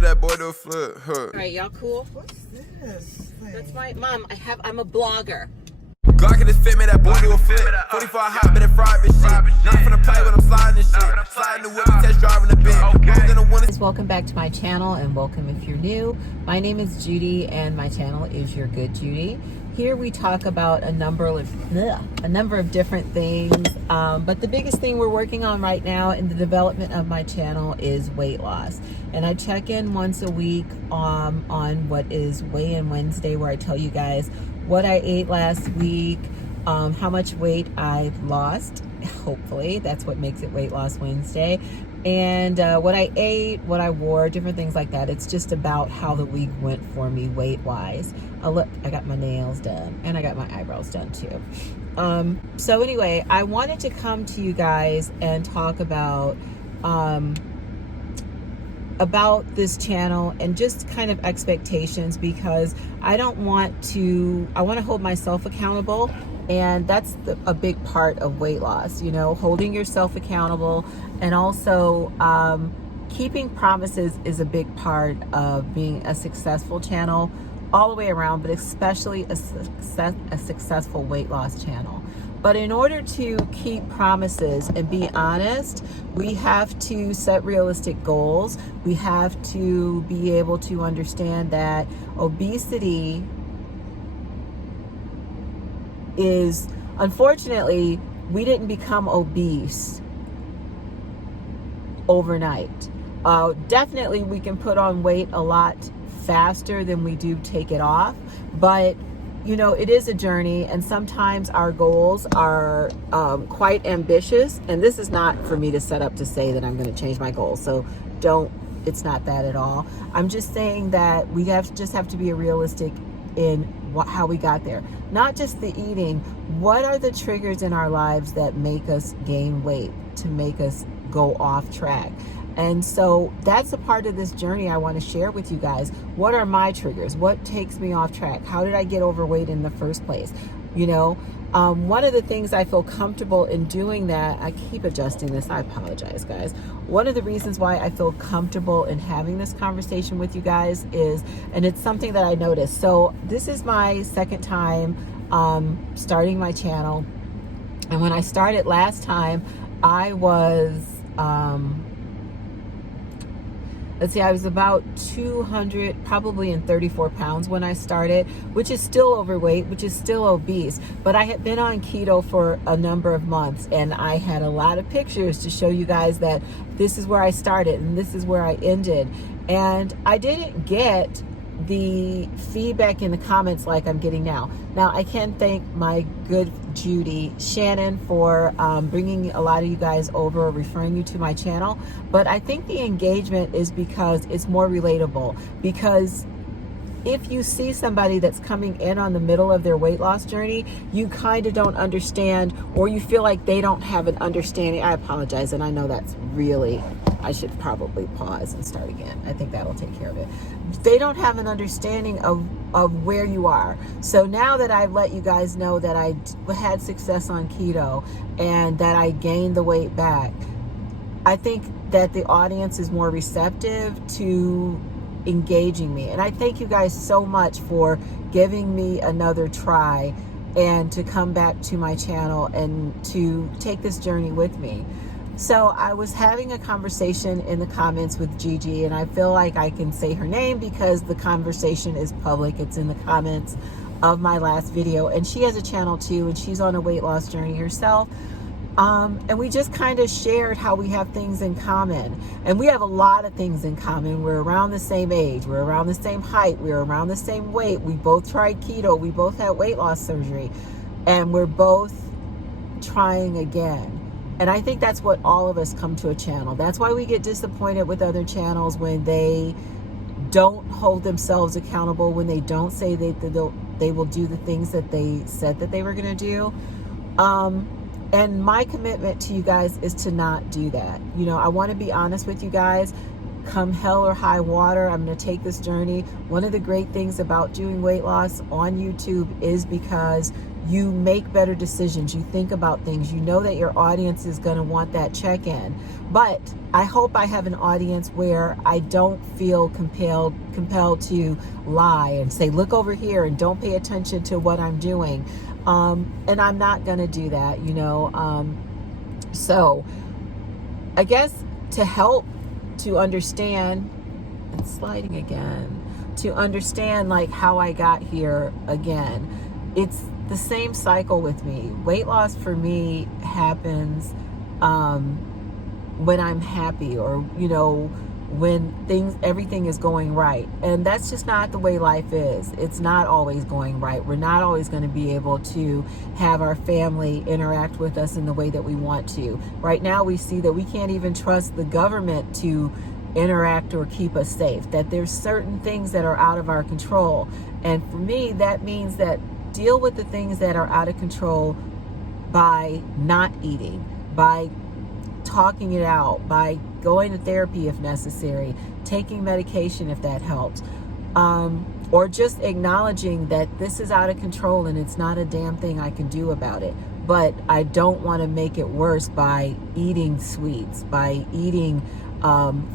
me that boy do a flip. Huh. All right, y'all cool? What's this thing? That's my mom. I'm a blogger. Glock in his fit, me that boy do a flip. 44 hot, but it fried bitch shit. Not finna play when I'm sliding this shit. Sliding the whip, test driving the bit. Welcome back to my channel, and welcome if you're new. My name is Judy, and my channel is Your Good Judy. Here we talk about a number of different things, but the biggest thing we're working on right now in the development of my channel is weight loss. And I check in once a week on what is Weigh-In Wednesday, where I tell you guys what I ate last week, how much weight I've lost. Hopefully that's what makes it Weight Loss Wednesday, and what I ate, what I wore, different things like that. It's just about how the week went for me weight wise. Look, I got my nails done and I got my eyebrows done too. So anyway, I wanted to come to you guys and talk about this channel and just kind of expectations, because I want to hold myself accountable. And that's a big part of weight loss, you know, holding yourself accountable, and also keeping promises is a big part of being a successful channel all the way around, but especially a successful weight loss channel. But in order to keep promises and be honest, we have to set realistic goals. We have to be able to understand that obesity is, unfortunately, we didn't become obese overnight. Definitely we can put on weight a lot faster than we do take it off, but you know, it is a journey, and sometimes our goals are quite ambitious. And this is not for me to set up to say that I'm going to change my goals, so it's not that at all. I'm just saying that we have to be realistic in how we got there. Not just the eating. What are the triggers in our lives that make us gain weight, to make us go off track? And so that's a part of this journey I want to share with you guys. What are my triggers? What takes me off track? How did I get overweight in the first place? You know, one of the things I feel comfortable in doing that, I keep adjusting this, I apologize guys. One of the reasons why I feel comfortable in having this conversation with you guys is, and it's something that I noticed. So this is my second time starting my channel. And when I started last time, I was, I was about 200, probably in 34 pounds when I started, which is still overweight, which is still obese. But I had been on keto for a number of months, and I had a lot of pictures to show you guys that this is where I started and this is where I ended. And I didn't get the feedback in the comments like I'm getting now. Now, I can thank my good Judy, Shannon, for bringing a lot of you guys over, referring you to my channel. But I think the engagement is because it's more relatable. Because if you see somebody that's coming in on the middle of their weight loss journey, you kind of don't understand, or you feel like they don't have an understanding. I apologize, and I know that's really, I should probably pause and start again. I think that'll take care of it. They don't have an understanding of where you are. So now that I've let you guys know that I had success on keto and that I gained the weight back, I think that the audience is more receptive to engaging me. And I thank you guys so much for giving me another try and to come back to my channel and to take this journey with me. So I was having a conversation in the comments with Gigi, and I feel like I can say her name because the conversation is public. It's in the comments of my last video, and she has a channel too, and she's on a weight loss journey herself. And we just kind of shared how we have things in common, and we have a lot of things in common. We're around the same age, we're around the same height, we're around the same weight. We both tried keto, we both had weight loss surgery, and we're both trying again. And I think that's what all of us come to a channel. That's why we get disappointed with other channels when they don't hold themselves accountable, when they don't say they will do the things that they said that they were going to do. And my commitment to you guys is to not do that. You know, I want to be honest with you guys, come hell or high water, I'm going to take this journey. One of the great things about doing weight loss on YouTube is because you make better decisions. You think about things. You know that your audience is going to want that check-in. But I hope I have an audience where I don't feel compelled to lie and say, look over here and don't pay attention to what I'm doing. And I'm not going to do that, you know. So I guess to help to understand, it's sliding again, to understand like how I got here again. It's the same cycle with me. Weight loss for me happens when I'm happy, or, you know, when everything is going right. And that's just not the way life is. It's not always going right. We're not always going to be able to have our family interact with us in the way that we want to. Right now we see that we can't even trust the government to interact or keep us safe, that there's certain things that are out of our control. And for me, that means that deal with the things that are out of control by not eating, by talking it out, by going to therapy if necessary, taking medication if that helps, or just acknowledging that this is out of control and it's not a damn thing I can do about it. But I don't want to make it worse by eating sweets, by eating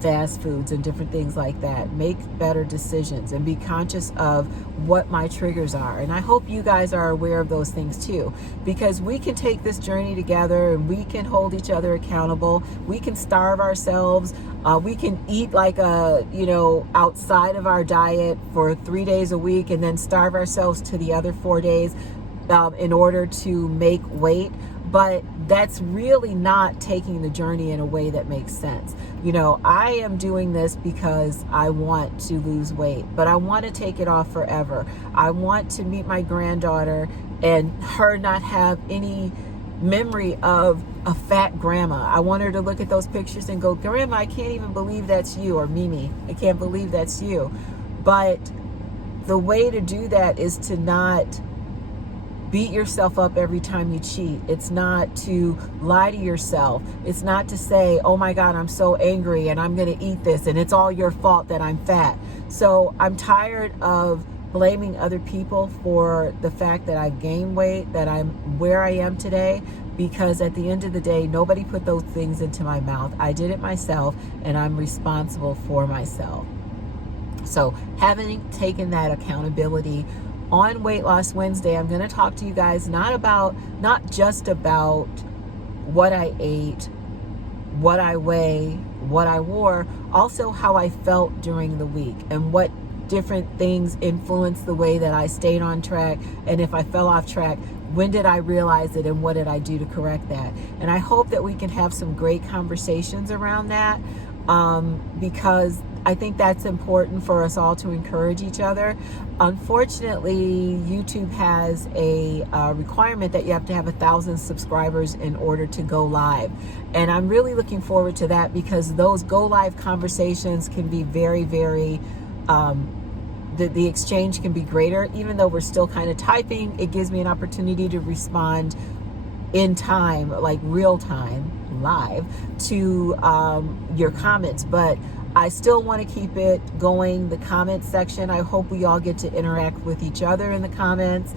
fast foods and different things like that. Make better decisions and be conscious of what my triggers are. And I hope you guys are aware of those things too, because we can take this journey together and we can hold each other accountable. We can starve ourselves. We can eat like outside of our diet for 3 days a week and then starve ourselves to the other 4 days in order to make weight. But that's really not taking the journey in a way that makes sense. You know, I am doing this because I want to lose weight, but I want to take it off forever. I want to meet my granddaughter and her not have any memory of a fat grandma. I want her to look at those pictures and go, Grandma, I can't even believe that's you, or Mimi, I can't believe that's you. But the way to do that is to not beat yourself up every time you cheat. It's not to lie to yourself. It's not to say, oh my God, I'm so angry and I'm going to eat this and it's all your fault that I'm fat. So I'm tired of blaming other people for the fact that I've gained weight, that I'm where I am today, because at the end of the day, nobody put those things into my mouth. I did it myself and I'm responsible for myself. So having taken that accountability, on Weight Loss Wednesday, I'm going to talk to you guys not just about what I ate, what I weigh, what I wore, also how I felt during the week and what different things influenced the way that I stayed on track. And if I fell off track, when did I realize it and what did I do to correct that? And I hope that we can have some great conversations around that, because I think that's important for us all to encourage each other. Unfortunately, YouTube has a requirement that you have to have 1,000 subscribers in order to go live. And I'm really looking forward to that, because those go live conversations can be very, very, the exchange can be greater. Even though we're still kind of typing, it gives me an opportunity to respond in time, like real time, live, to your comments. But I still want to keep it going, the comment section. I hope we all get to interact with each other in the comments.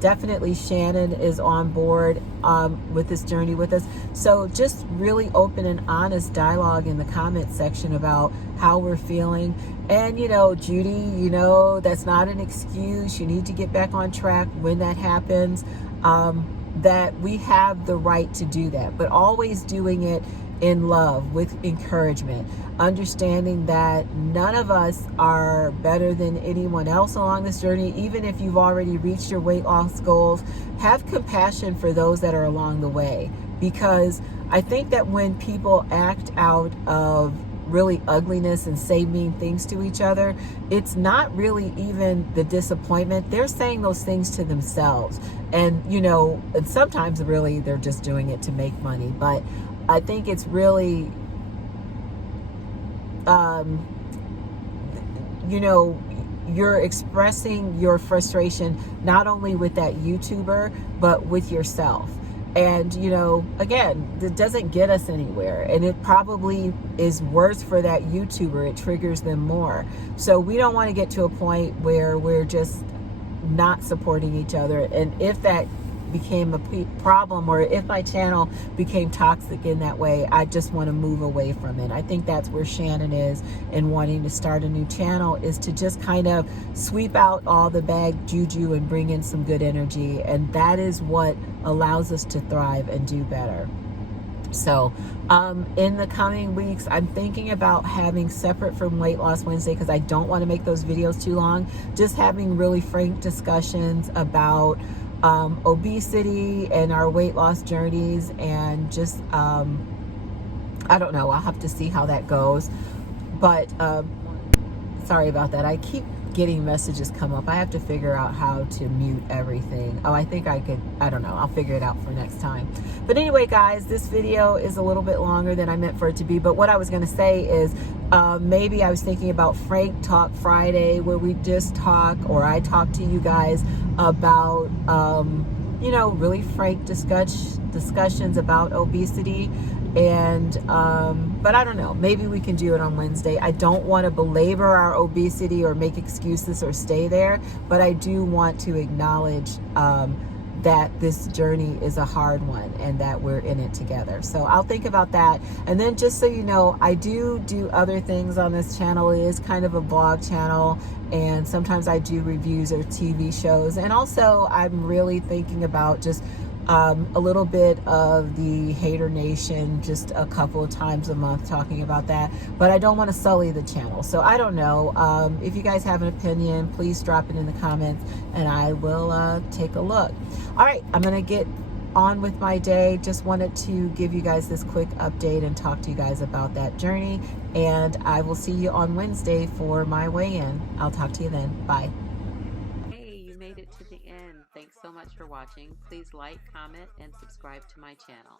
Definitely Shannon is on board with this journey with us. So just really open and honest dialogue in the comment section about how we're feeling. And, Judy, that's not an excuse. You need to get back on track when that happens. That we have the right to do that, but always doing it in love, with encouragement, understanding that none of us are better than anyone else along this journey. Even if you've already reached your weight loss goals, have compassion for those that are along the way, because I think that when people act out of really ugliness and say mean things to each other, it's not really even the disappointment. They're saying those things to themselves. And, and sometimes really they're just doing it to make money. But I think it's really, you're expressing your frustration not only with that YouTuber, but with yourself. And, you know, again, it doesn't get us anywhere. And it probably is worse for that YouTuber. It triggers them more. So we don't want to get to a point where we're just not supporting each other. And if that became a problem, or if my channel became toxic in that way, I just want to move away from it. I think that's where Shannon is in wanting to start a new channel, is to just kind of sweep out all the bad juju and bring in some good energy. And that is what allows us to thrive and do better. So in the coming weeks, I'm thinking about having, separate from Weight Loss Wednesday, because I don't want to make those videos too long, just having really frank discussions about obesity and our weight loss journeys, and just I don't know, I'll have to see how that goes. But sorry about that. I keep getting messages come up. I have to figure out how to mute everything. Oh, I think I could, I don't know, I'll figure it out for next time. But anyway, guys, this video is a little bit longer than I meant for it to be. But what I was going to say is maybe I was thinking about Frank Talk Friday, where we just talk, or I talk to you guys about you know, really frank discussions about obesity. And but I don't know, maybe we can do it on Wednesday. I don't want to belabor our obesity or make excuses or stay there, but I do want to acknowledge that this journey is a hard one and that we're in it together. So I'll think about that. And then, just so you know, I do other things on this channel. It is kind of a blog channel, and sometimes I do reviews or TV shows. And also, I'm really thinking about just a little bit of the Hater Nation, just a couple of times a month, talking about that. But I don't want to sully the channel. So I don't know. If you guys have an opinion, please drop it in the comments and I will take a look. All right, I'm going to get on with my day. Just wanted to give you guys this quick update and talk to you guys about that journey. And I will see you on Wednesday for my weigh-in. I'll talk to you then. Bye. Hey, you made it to the end. Thanks so much for watching. Please like, comment, and subscribe to my channel.